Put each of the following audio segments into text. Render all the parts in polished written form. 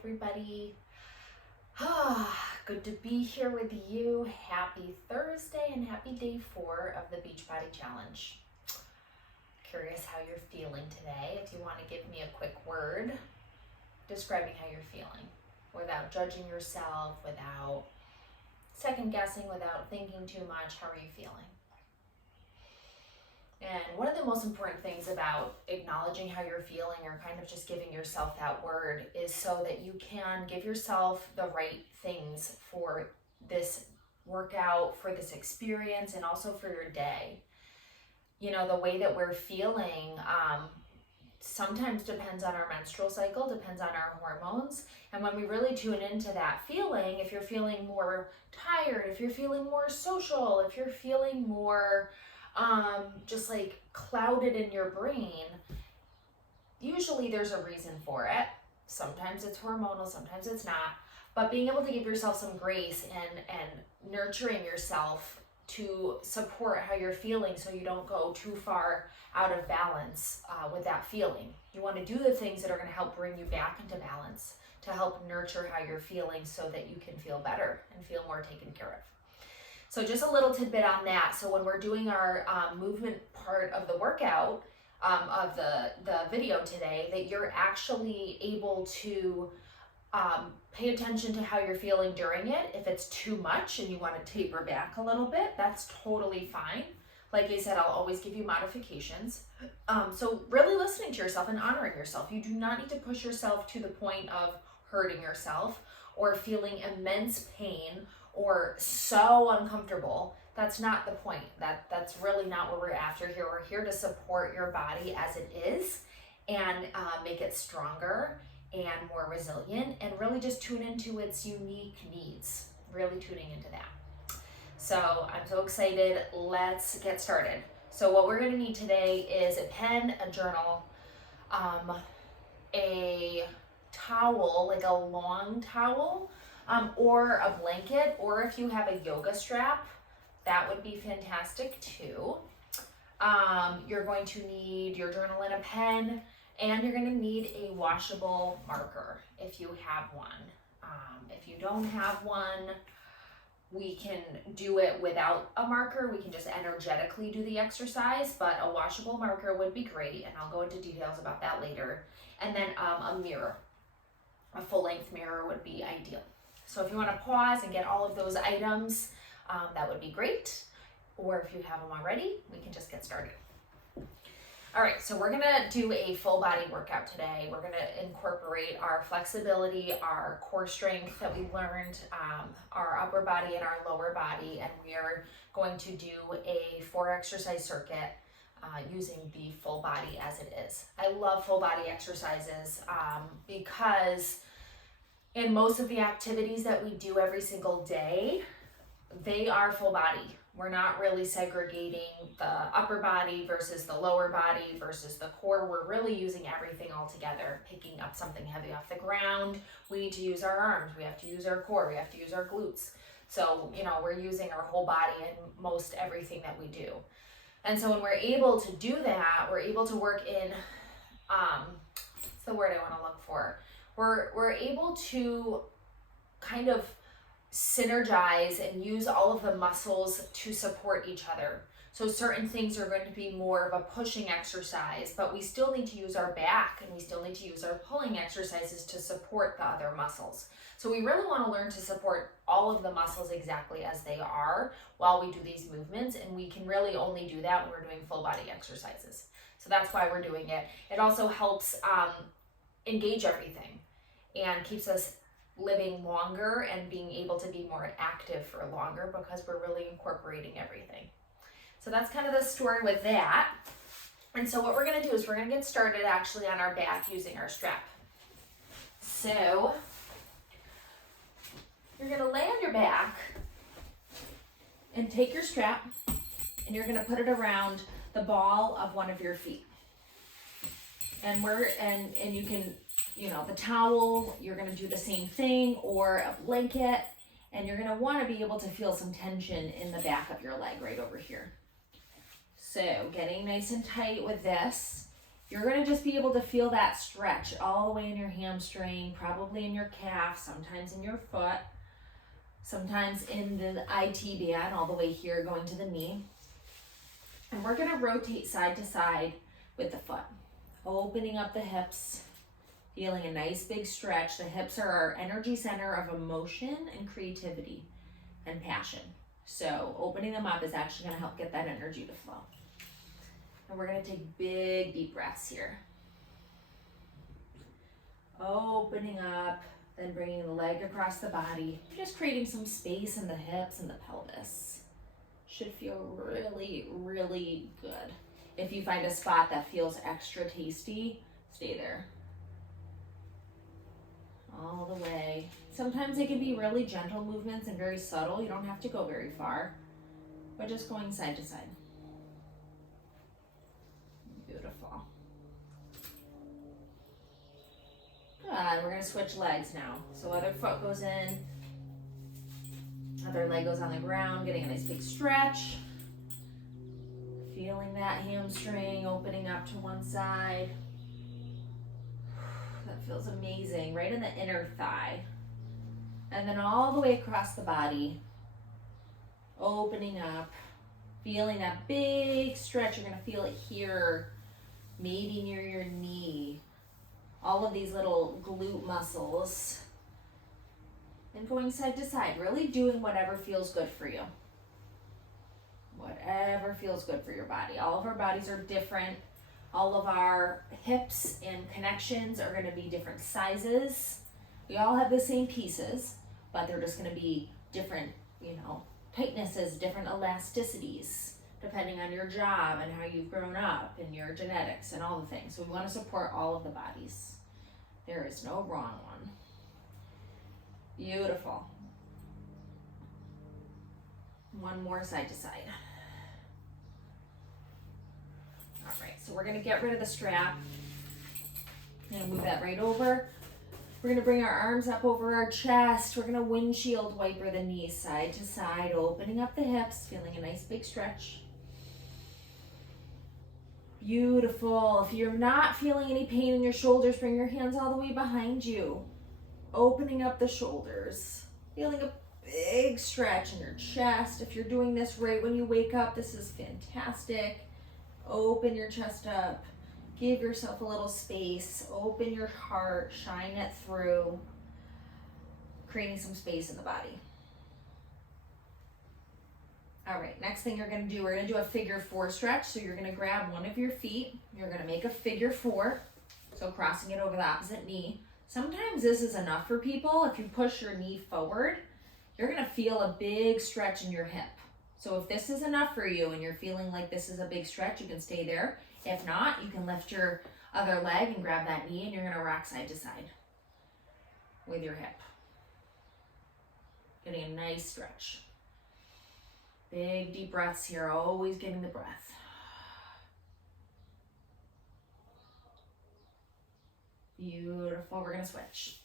everybody. Good to be here with you. Happy Thursday and happy day 4 of the Beachbody Challenge. Curious how you're feeling today. If you want to give me a quick word describing how you're feeling without judging yourself, without second guessing, without thinking too much. How are you feeling? And one of the most important things about acknowledging how you're feeling, or kind of just giving yourself that word, is so that you can give yourself the right things for this workout, for this experience, and also for your day. You know, the way that we're feeling sometimes depends on our menstrual cycle, depends on our hormones. And when we really tune into that feeling, if you're feeling more tired, if you're feeling more social, if you're feeling more just like clouded in your brain, usually there's a reason for it. Sometimes it's hormonal, sometimes it's not. But being able to give yourself some grace and nurturing yourself to support how you're feeling so you don't go too far out of balance with that feeling. You want to do the things that are going to help bring you back into balance, to help nurture how you're feeling so that you can feel better and feel more taken care of. So just a little tidbit on that. So when we're doing our movement part of the workout, of the video today, that you're actually able to pay attention to how you're feeling during it. If it's too much and you want to taper back a little bit, that's totally fine. Like I said, I'll always give you modifications. So really listening to yourself and honoring yourself. You do not need to push yourself to the point of hurting yourself or feeling immense pain or so uncomfortable. That's not the point. That's really not what we're after here. We're here to support your body as it is and make it stronger and more resilient, and really just tune into its unique needs, really tuning into that. So I'm so excited. Let's get started. So what we're going to need today is a pen, a journal, a towel, like a long towel, or a blanket, or if you have a yoga strap, that would be fantastic too. You're going to need your journal and a pen, and you're going to need a washable marker if you have one. If you don't have one, we can do it without a marker. We can just energetically do the exercise, but a washable marker would be great, and I'll go into details about that later. And then a mirror, a full-length mirror would be ideal. So if you want to pause and get all of those items, that would be great. Or if you have them already, we can just get started. All right, so we're gonna do a full body workout today. We're gonna incorporate our flexibility, our core strength that we learned, our upper body and our lower body, and we are going to do a 4 exercise circuit using the full body as it is. I love full body exercises because in most of the activities that we do every single day, they are full body. We're not really segregating the upper body versus the lower body versus the core. We're really using everything all together. Picking up something heavy off the ground, we need to use our arms, we have to use our core, we have to use our glutes. So, you know, we're using our whole body in most everything that we do. And so when we're able to do that, we're able to work in, what's the word I want to look for? We're able to kind of synergize and use all of the muscles to support each other. So certain things are going to be more of a pushing exercise, but we still need to use our back and we still need to use our pulling exercises to support the other muscles. So we really want to learn to support all of the muscles exactly as they are while we do these movements, and we can really only do that when we're doing full body exercises. So that's why we're doing it. It also helps engage everything and keeps us living longer and being able to be more active for longer because we're really incorporating everything. So that's kind of the story with that. And so what we're going to do is we're going to get started actually on our back using our strap. So you're going to lay on your back and take your strap and you're going to put it around the ball of one of your feet. And you can, you know, the towel, you're going to do the same thing, or a blanket, and you're going to want to be able to feel some tension in the back of your leg right over here. So getting nice and tight with this, You're gonna just be able to feel that stretch all the way in your hamstring, probably in your calf, sometimes in your foot, sometimes in the IT band, all the way here going to the knee. And we're gonna rotate side to side with the foot, opening up the hips, feeling a nice big stretch. The hips are our energy center of emotion and creativity and passion. So opening them up is actually gonna help get that energy to flow. And we're gonna take big, deep breaths here. Opening up, then bringing the leg across the body, just creating some space in the hips and the pelvis. Should feel really, really good. If you find a spot that feels extra tasty, stay there. All the way. Sometimes they can be really gentle movements and very subtle. You don't have to go very far, but just going side to side. Beautiful. Good. We're going to switch legs now. So other foot goes in, other leg goes on the ground, getting a nice big stretch. Feeling that hamstring opening up to one side. That feels amazing, right in the inner thigh. And then all the way across the body, opening up, feeling that big stretch. You're gonna feel it here, maybe near your knee. All of these little glute muscles. And going side to side, really doing whatever feels good for you. Whatever feels good for your body. All of our bodies are different. All of our hips and connections are gonna be different sizes. We all have the same pieces, but they're just gonna be different, tightnesses, different elasticities, depending on your job and how you've grown up and your genetics and all the things. So we wanna support all of the bodies. There is no wrong one. Beautiful. One more side to side. All right, so we're gonna get rid of the strap. And move that right over. We're gonna bring our arms up over our chest. We're gonna windshield wiper the knees side to side, opening up the hips, feeling a nice big stretch. Beautiful. If you're not feeling any pain in your shoulders, bring your hands all the way behind you. Opening up the shoulders, feeling a big stretch in your chest. If you're doing this right when you wake up, this is fantastic. Open your chest up. Give yourself a little space. Open your heart. Shine it through. Creating some space in the body. All right, next thing you're going to do, we're going to do a figure 4 stretch. So you're going to grab one of your feet. You're going to make a figure 4. So crossing it over the opposite knee. Sometimes this is enough for people. If you push your knee forward, you're going to feel a big stretch in your hip. So if this is enough for you and you're feeling like this is a big stretch, you can stay there. If not, you can lift your other leg and grab that knee and you're gonna rock side to side with your hip. Getting a nice stretch. Big deep breaths here, always getting the breath. Beautiful, we're gonna switch.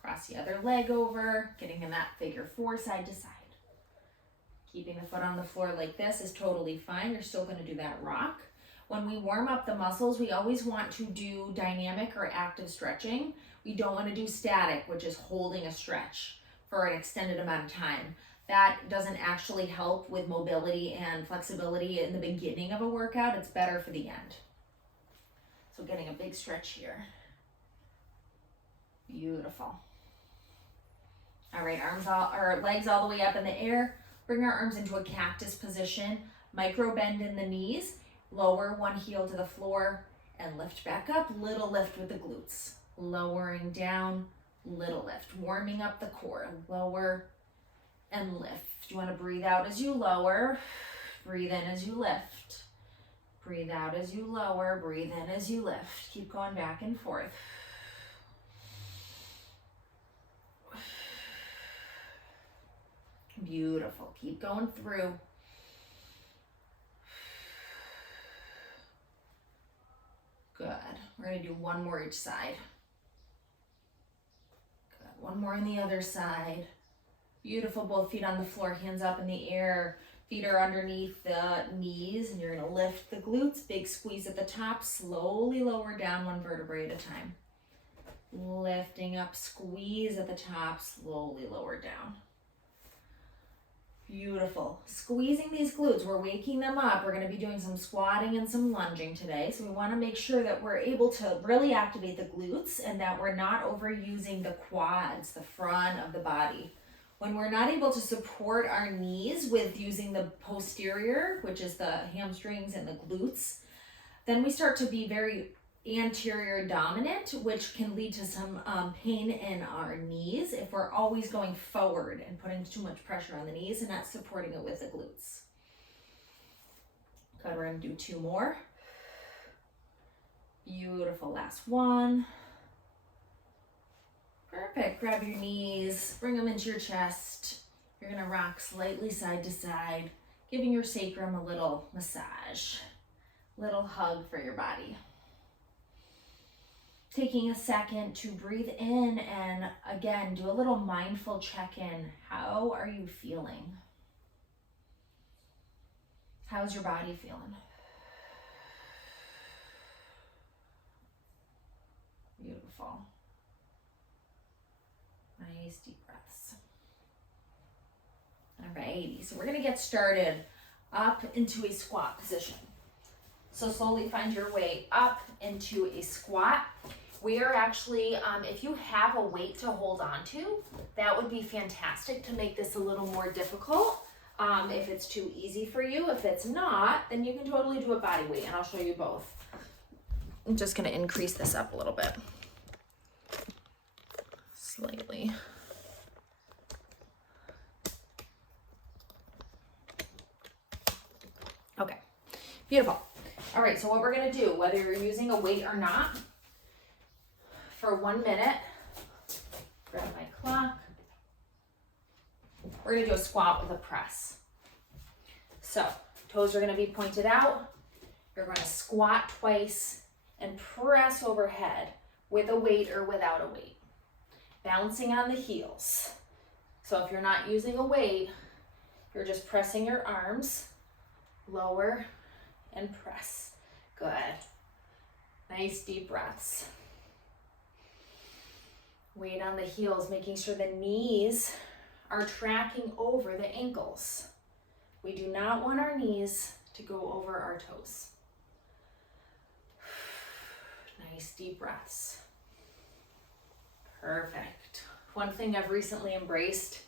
Cross the other leg over, getting in that figure 4 side to side. Keeping the foot on the floor like this is totally fine. You're still gonna do that rock. When we warm up the muscles, we always want to do dynamic or active stretching. We don't want to do static, which is holding a stretch for an extended amount of time. That doesn't actually help with mobility and flexibility in the beginning of a workout. It's better for the end. So getting a big stretch here. Beautiful. All right, legs all the way up in the air. Bring our arms into a cactus position. Micro bend in the knees. Lower one heel to the floor and lift back up. Little lift with the glutes. Lowering down, little lift. Warming up the core. Lower and lift. You want to breathe out as you lower. Breathe in as you lift. Breathe out as you lower. Breathe in as you lift. Keep going back and forth. Beautiful. Keep going through. Good. We're going to do one more each side. Good. One more on the other side. Beautiful. Both feet on the floor, hands up in the air. Feet are underneath the knees and you're gonna lift the glutes, big squeeze at the top, slowly lower down one vertebrae at a time. Lifting up, squeeze at the top, slowly lower down. Beautiful. Squeezing these glutes, we're waking them up. We're gonna be doing some squatting and some lunging today. So we wanna make sure that we're able to really activate the glutes and that we're not overusing the quads, the front of the body. When we're not able to support our knees with using the posterior, which is the hamstrings and the glutes, then we start to be very anterior dominant, which can lead to some pain in our knees if we're always going forward and putting too much pressure on the knees and not supporting it with the glutes. Good, we're gonna do 2 more. Beautiful, last one. Perfect, grab your knees, bring them into your chest. You're gonna rock slightly side to side, giving your sacrum a little massage, little hug for your body. Taking a second to breathe in and again, do a little mindful check-in. How are you feeling? How's your body feeling? Beautiful. Nice deep breaths. Alrighty, so we're gonna get started up into a squat position. So slowly find your way up into a squat. We are actually, if you have a weight to hold on to, that would be fantastic to make this a little more difficult. If it's too easy for you, if it's not, then you can totally do a body weight and I'll show you both. I'm just gonna increase this up a little bit. Slightly. Okay, beautiful. All right, so what we're gonna do, whether you're using a weight or not, for 1 minute, grab my clock, we're gonna do a squat with a press. So, toes are gonna be pointed out, you're gonna squat twice and press overhead with a weight or without a weight. Bouncing on the heels. So if you're not using a weight, you're just pressing your arms, lower and press. Good. Nice deep breaths. Weight on the heels, making sure the knees are tracking over the ankles. We do not want our knees to go over our toes. Nice deep breaths. Perfect. One thing I've recently embraced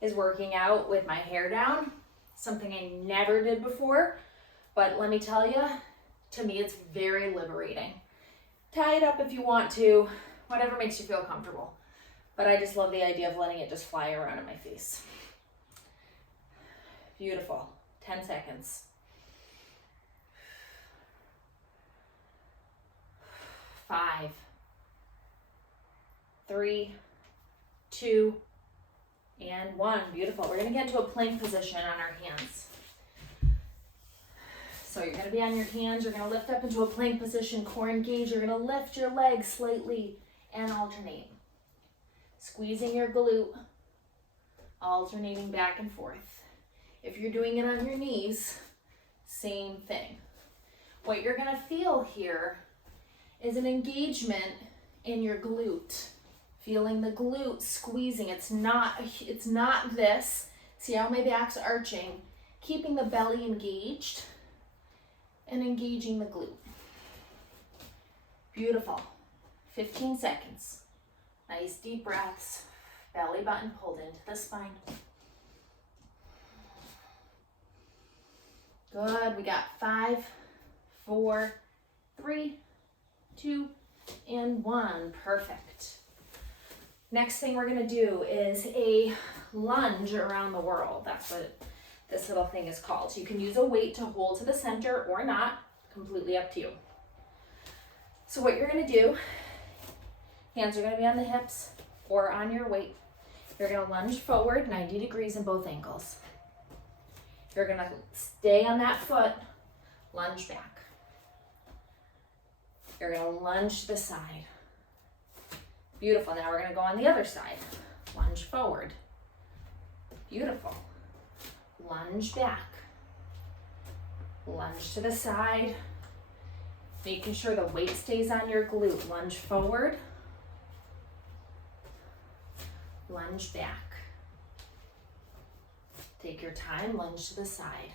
is working out with my hair down. Something I never did before, but let me tell you, to me it's very liberating. Tie it up if you want to, whatever makes you feel comfortable. But I just love the idea of letting it just fly around in my face. Beautiful. 10 seconds. 5, 3, 2, and 1. Beautiful. We're going to get into a plank position on our hands. So you're going to be on your hands. You're going to lift up into a plank position, core engaged. You're going to lift your legs slightly and alternate. Squeezing your glute, alternating back and forth. If you're doing it on your knees, same thing. What you're going to feel here is an engagement in your glute. Feeling the glute squeezing. It's not this. See how my back's arching. Keeping the belly engaged and engaging the glute. Beautiful. 15 seconds. Nice deep breaths. Belly button pulled into the spine. Good. We got 5, 4, 3, 2, and 1. Perfect. Next thing we're going to do is a lunge around the world. That's what this little thing is called. So you can use a weight to hold to the center or not. Completely up to you. So what you're going to do, hands are going to be on the hips or on your weight. You're going to lunge forward 90 degrees in both ankles. You're going to stay on that foot, lunge back. You're going to lunge to the side. Beautiful. Now we're going to go on the other side. Lunge forward. Beautiful. lunge back, lunge to the side, making sure the weight stays on your glute. Lunge forward, lunge back. Take your time, lunge to the side.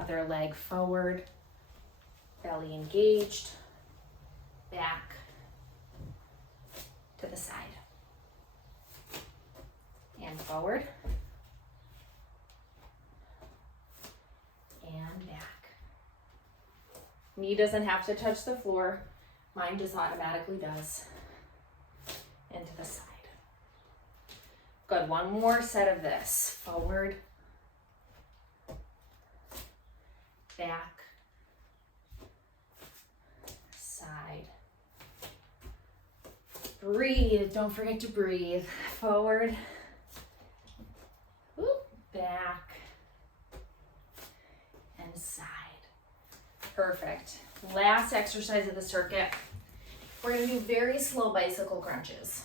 Other leg forward, belly engaged, back to the side. And forward, and back. Knee doesn't have to touch the floor. Mine just automatically does. And to the side. Good, one more set of this. Forward, back, side. Breathe, don't forget to breathe. Forward, back, and side. Perfect. Last exercise of the circuit. We're gonna do very slow bicycle crunches.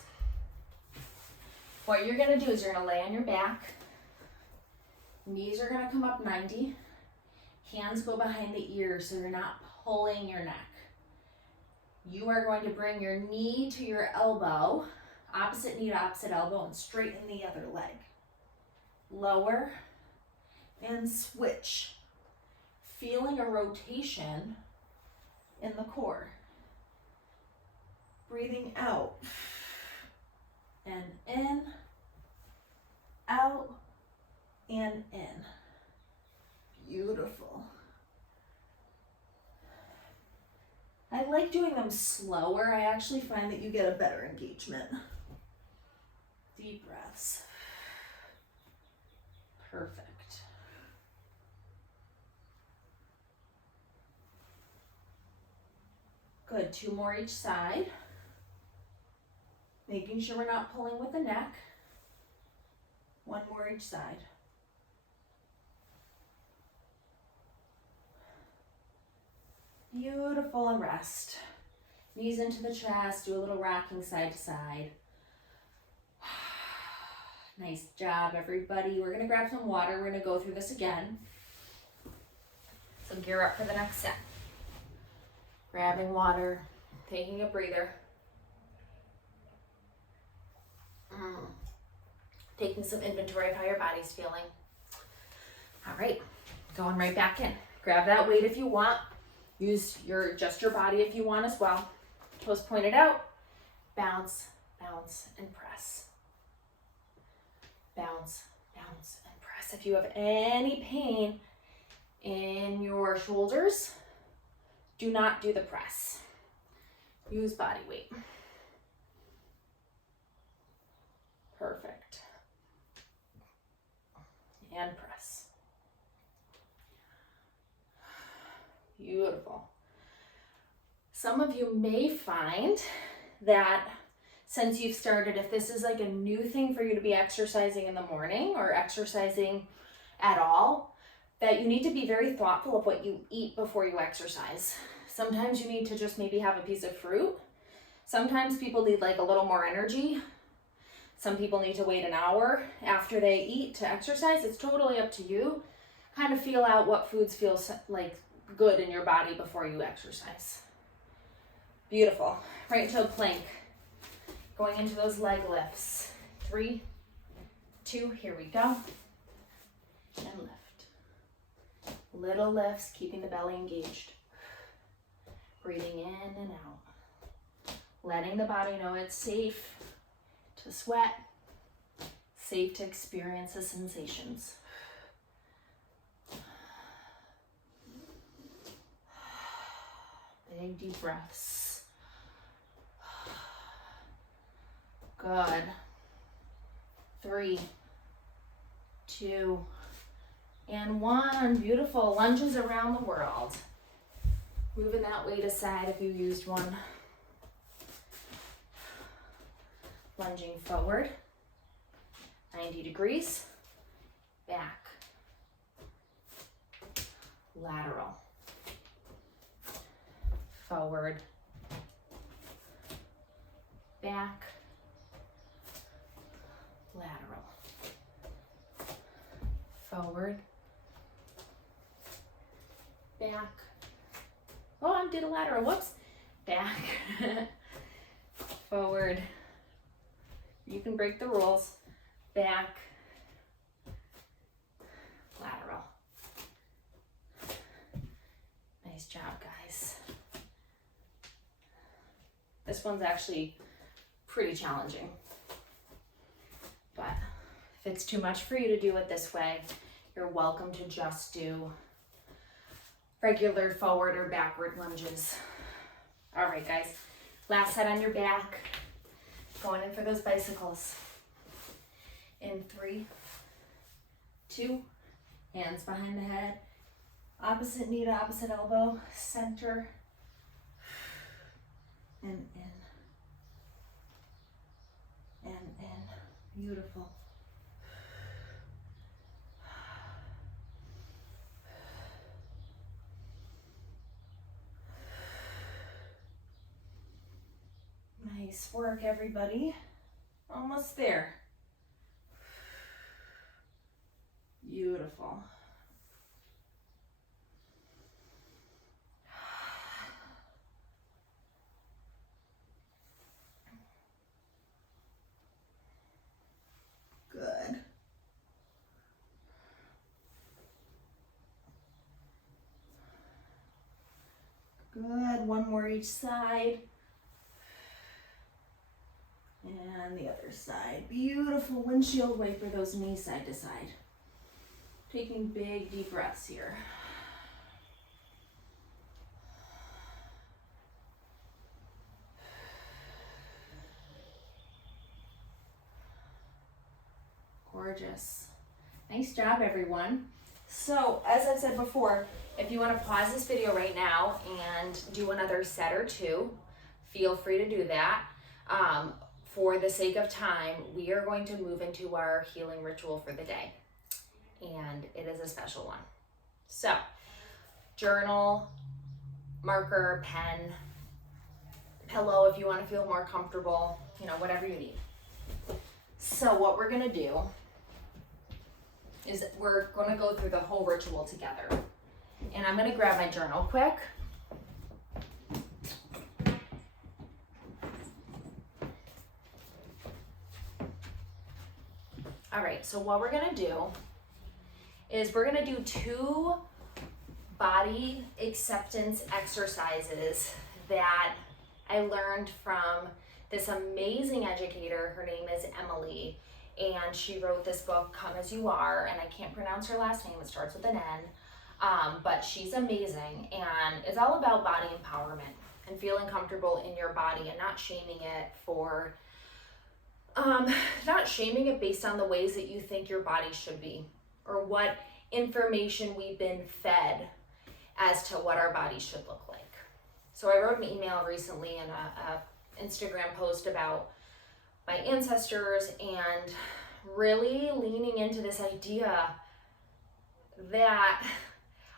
What you're gonna do is you're gonna lay on your back. Knees are gonna come up 90. Hands go behind the ears so you're not pulling your neck. You are going to bring your knee to your elbow, opposite knee to opposite elbow, and straighten the other leg. Lower and switch. Feeling a rotation in the core. Breathing out and in, out and in. Beautiful. I like doing them slower. I actually find that you get a better engagement. Deep breaths. Perfect. Good, 2 more each side. Making sure we're not pulling with the neck. 1 more each side. Beautiful, and rest. Knees into the chest, do a little rocking side to side. Nice job, everybody. We're gonna grab some water. We're gonna go through this again. So gear up for the next set. Grabbing water, taking a breather. Taking some inventory of how your body's feeling. All right, going right back in. Grab that weight if you want. Use just your body if you want as well. Toes pointed out. Bounce, bounce, and press. Bounce, bounce, and press. If you have any pain in your shoulders, do not do the press. Use body weight. Perfect. And press. Beautiful. Some of you may find that since you've started, if this is like a new thing for you to be exercising in the morning or exercising at all, that you need to be very thoughtful of what you eat before you exercise. Sometimes you need to just maybe have a piece of fruit. Sometimes people need like a little more energy. Some people need to wait an hour after they eat to exercise. It's totally up to you. Kind of feel out what foods feel like good in your body before you exercise. Beautiful. Right into a plank. Going into those leg lifts. 3, 2, here we go. And lift. Little lifts, keeping the belly engaged. Breathing in and out. Letting the body know it's safe to sweat, safe to experience the sensations. Big deep breaths. Good. 3, 2, and 1. Beautiful. Lunges around the world. Moving that weight aside if you used one. Lunging forward, 90 degrees, back, lateral, forward, back, lateral, forward, back. Oh, I did a lateral, whoops. Back, forward. You can break the rules. Back, lateral. Nice job, guys. This one's actually pretty challenging, but if it's too much for you to do it this way, you're welcome to just do regular forward or backward lunges. All right, guys, last set on your back, going in for those bicycles. In 3, 2, hands behind the head, opposite knee to opposite elbow, center, and in, and in. Beautiful. Nice work, everybody. Almost there. Beautiful. Good. Good. One more each side. And the other side. Beautiful. Windshield wiper those knees side to side. Taking big, deep breaths here. Gorgeous. Nice job, everyone. So, as I've said before, if you want to pause this video right now and do another set or two, feel free to do that. For the sake of time, we are going to move into our healing ritual for the day. And it is a special one. So, journal, marker, pen, pillow if you want to feel more comfortable, whatever you need. So what we're gonna do is we're gonna go through the whole ritual together. And I'm gonna grab my journal quick. All right, so what we're gonna do is we're gonna do 2 body acceptance exercises that I learned from this amazing educator. Her name is Emily, and she wrote this book, Come As You Are, and I can't pronounce her last name, it starts with an N, but she's amazing, and it's all about body empowerment and feeling comfortable in your body and not shaming it for not shaming it based on the ways that you think your body should be or what information we've been fed as to what our bodies should look like. So I wrote an email recently in a Instagram post about my ancestors and really leaning into this idea that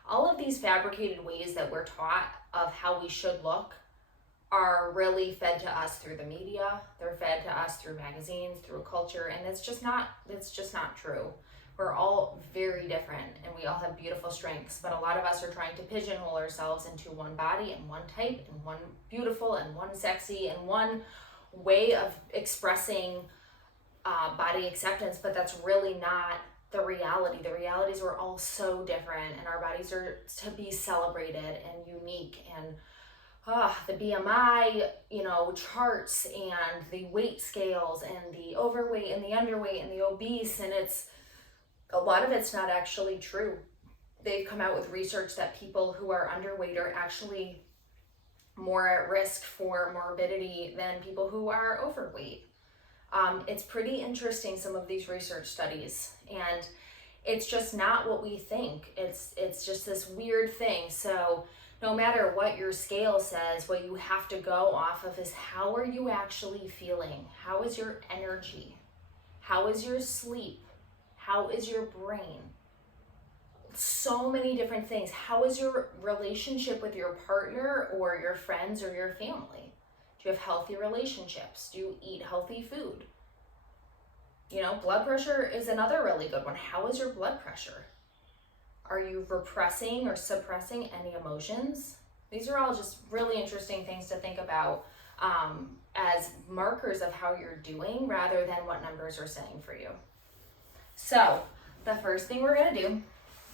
all of these fabricated ways that we're taught of how we should look are really fed to us through the media. They're fed to us through magazines, through culture, and it's just not true. We're all very different and we all have beautiful strengths, but a lot of us are trying to pigeonhole ourselves into one body and one type and one beautiful and one sexy and one way of expressing body acceptance, but that's really not the reality. The reality is we're all so different and our bodies are to be celebrated and unique, and the BMI, charts and the weight scales and the overweight and the underweight and the obese, and a lot of it's not actually true. They've come out with research that people who are underweight are actually more at risk for morbidity than people who are overweight. It's pretty interesting, some of these research studies, and it's just not what we think. It's just this weird thing. So no matter what your scale says, what you have to go off of is how are you actually feeling? How is your energy? How is your sleep? How is your brain? So many different things. How is your relationship with your partner or your friends or your family? Do you have healthy relationships? Do you eat healthy food? You know, blood pressure is another really good one. How is your blood pressure? Are you repressing or suppressing any emotions? These are all just really interesting things to think about as markers of how you're doing rather than what numbers are saying for you. So the first thing we're gonna do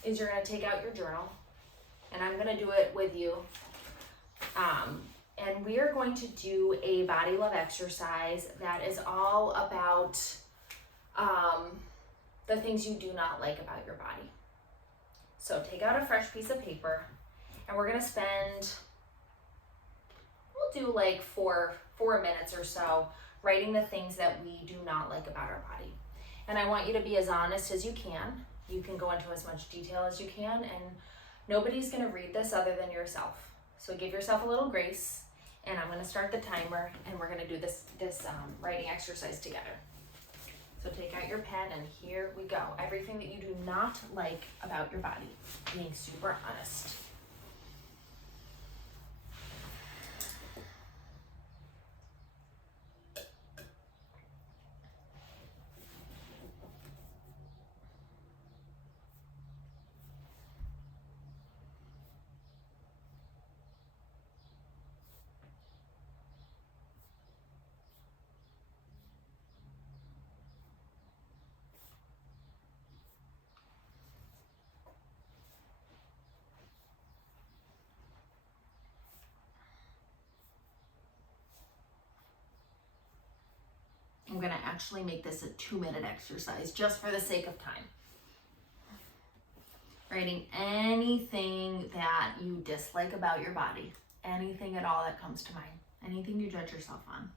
is you're gonna take out your journal, and I'm gonna do it with you. And we are going to do a body love exercise that is all about the things you do not like about your body. So take out a fresh piece of paper, and we're gonna spend, we'll do like four minutes or so writing the things that we do not like about our body. And I want you to be as honest as you can. You can go into as much detail as you can, and nobody's gonna read this other than yourself. So give yourself a little grace, and I'm gonna start the timer, and we're gonna do this writing exercise together. So take out your pen, and here we go. Everything that you do not like about your body, being super honest. I'm gonna actually make this a 2-minute exercise just for the sake of time. Writing anything that you dislike about your body, anything at all that comes to mind, anything you judge yourself on.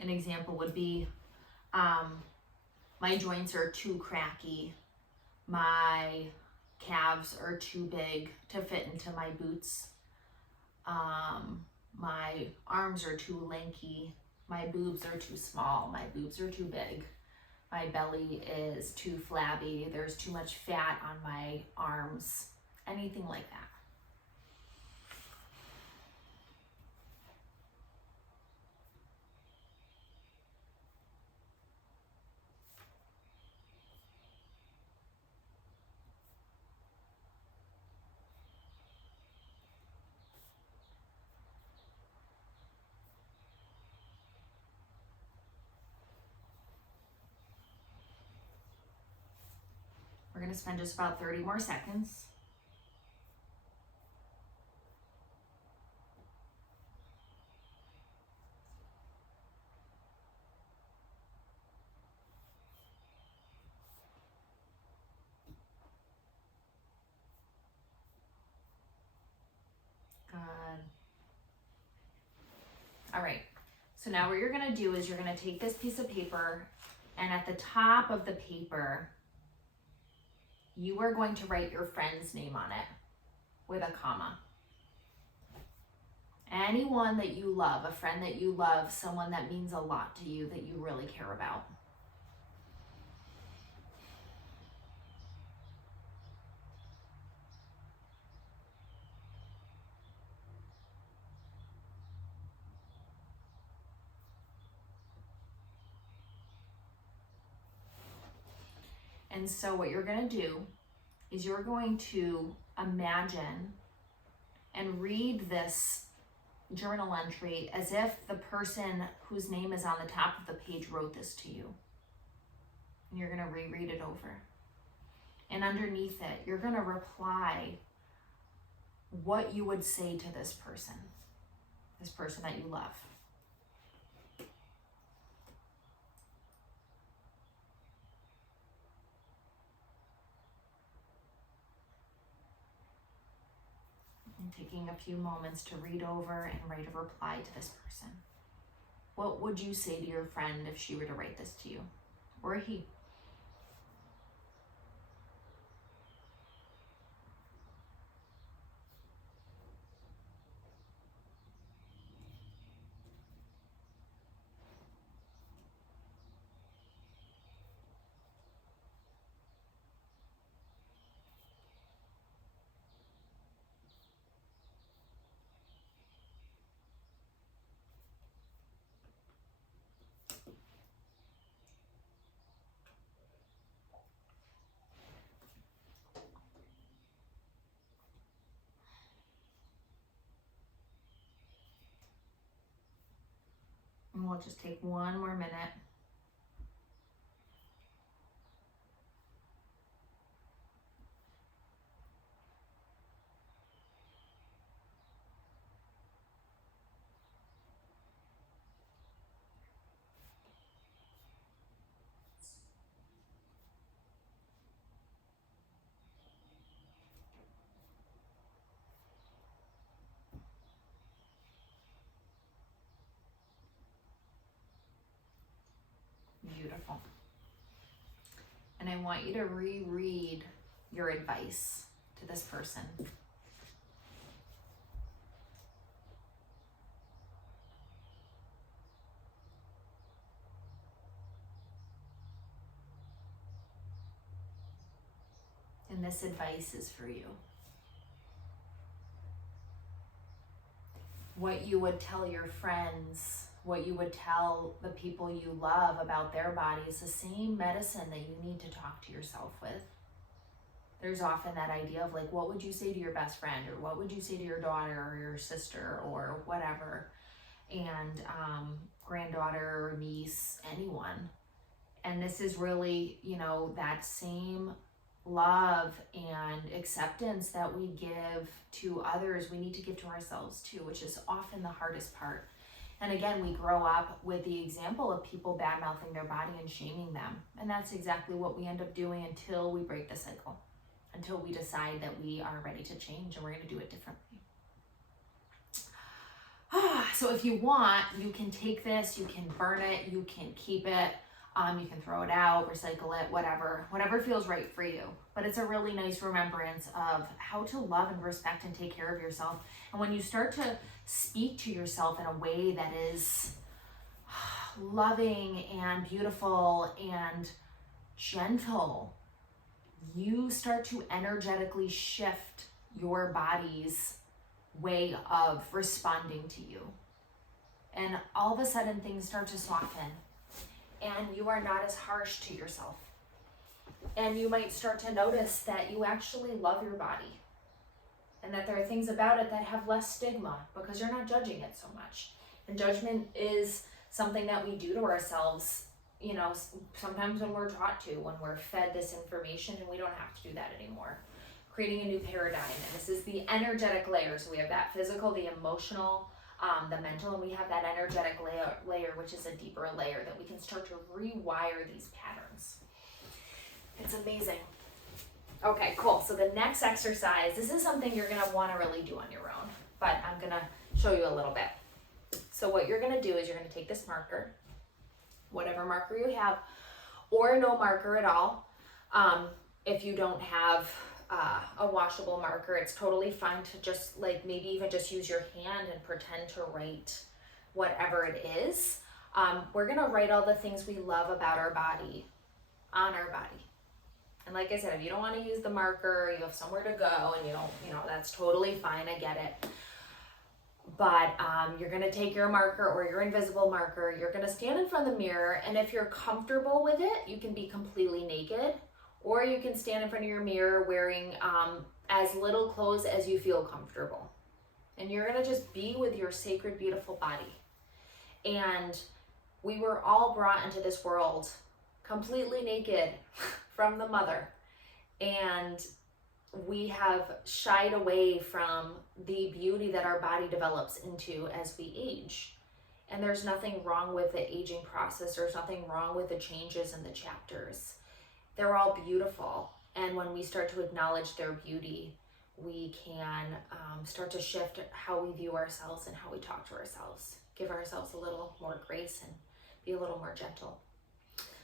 An example would be, my joints are too cracky, my calves are too big to fit into my boots, my arms are too lanky, my boobs are too small, my boobs are too big, my belly is too flabby, there's too much fat on my arms, anything like that. We're gonna spend just about 30 more seconds. Good. All right, so now what you're gonna do is you're gonna take this piece of paper, and at the top of the paper, you are going to write your friend's name on it with a comma. Anyone that you love, a friend that you love, someone that means a lot to you, that you really care about. And so what you're gonna do is you're going to imagine and read this journal entry as if the person whose name is on the top of the page wrote this to you. And you're gonna reread it over. And underneath it, you're gonna reply what you would say to this person that you love. And taking a few moments to read over and write a reply to this person. What would you say to your friend if she were to write this to you, or he? I'll just take one more minute. Beautiful. And I want you to reread your advice to this person. And this advice is for you. What you would tell your friends, what you would tell the people you love about their body is the same medicine that you need to talk to yourself with. There's often that idea of like, what would you say to your best friend, or what would you say to your daughter or your sister or whatever, and granddaughter or niece, anyone. And this is really, you know, that same love and acceptance that we give to others, we need to give to ourselves too, which is often the hardest part. And again, we grow up with the example of people bad-mouthing their body and shaming them. And that's exactly what we end up doing until we break the cycle, until we decide that we are ready to change and we're going to do it differently. So if you want, you can take this, you can burn it, you can keep it, you can throw it out, recycle it, whatever feels right for you. But it's a really nice remembrance of how to love and respect and take care of yourself. And when you start to speak to yourself in a way that is loving and beautiful and gentle, you start to energetically shift your body's way of responding to you. And all of a sudden things start to soften and you are not as harsh to yourself. And you might start to notice that you actually love your body and that there are things about it that have less stigma because you're not judging it so much. And judgment is something that we do to ourselves, you know, sometimes when we're taught to, when we're fed this information, and we don't have to do that anymore. Creating a new paradigm. And this is the energetic layer. So we have that physical, the emotional, the mental, and we have that energetic layer, which is a deeper layer that we can start to rewire these patterns. It's amazing. Okay, cool. So the next exercise, this is something you're going to want to really do on your own, but I'm going to show you a little bit. So what you're going to do is you're going to take this marker, whatever marker you have, or no marker at all. If you don't have a washable marker, it's totally fine to just like maybe even just use your hand and pretend to write whatever it is. We're going to write all the things we love about our body on our body. And like I said, if you don't want to use the marker, you have somewhere to go and you don't, you know, that's totally fine. I get it. But you're going to take your marker or your invisible marker. You're going to stand in front of the mirror. And if you're comfortable with it, you can be completely naked. Or you can stand in front of your mirror wearing as little clothes as you feel comfortable. And you're going to just be with your sacred, beautiful body. And we were all brought into this world completely naked from the mother. And we have shied away from the beauty that our body develops into as we age. And there's nothing wrong with the aging process. There's nothing wrong with the changes in the chapters. They're all beautiful. And when we start to acknowledge their beauty, we can start to shift how we view ourselves and how we talk to ourselves. Give ourselves a little more grace and be a little more gentle.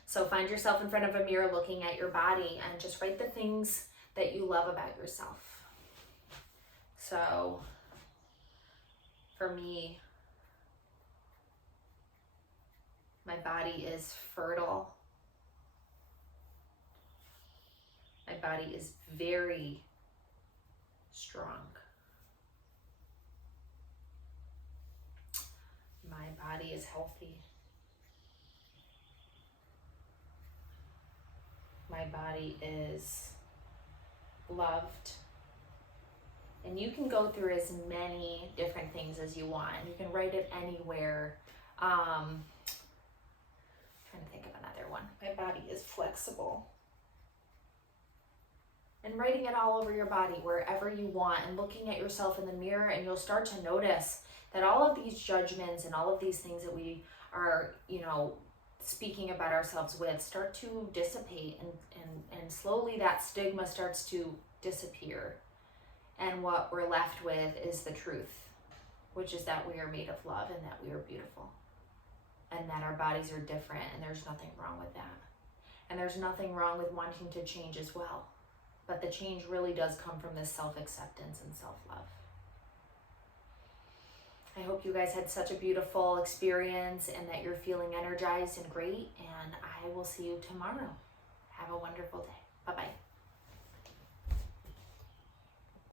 So find yourself in front of a mirror looking at your body and just write the things that you love about yourself. So for me, my body is fertile. My body is very strong. My body is healthy. My body is loved. And you can go through as many different things as you want. You can write it anywhere. trying to think of another one. My body is flexible. And writing it all over your body wherever you want, and looking at yourself in the mirror, and you'll start to notice that all of these judgments and all of these things that we are, speaking about ourselves with start to dissipate, and slowly that stigma starts to disappear. And what we're left with is the truth, which is that we are made of love and that we are beautiful. And that our bodies are different, and there's nothing wrong with that. And there's nothing wrong with wanting to change as well. But the change really does come from this self-acceptance and self-love. I hope you guys had such a beautiful experience and that you're feeling energized and great. And I will see you tomorrow. Have a wonderful day.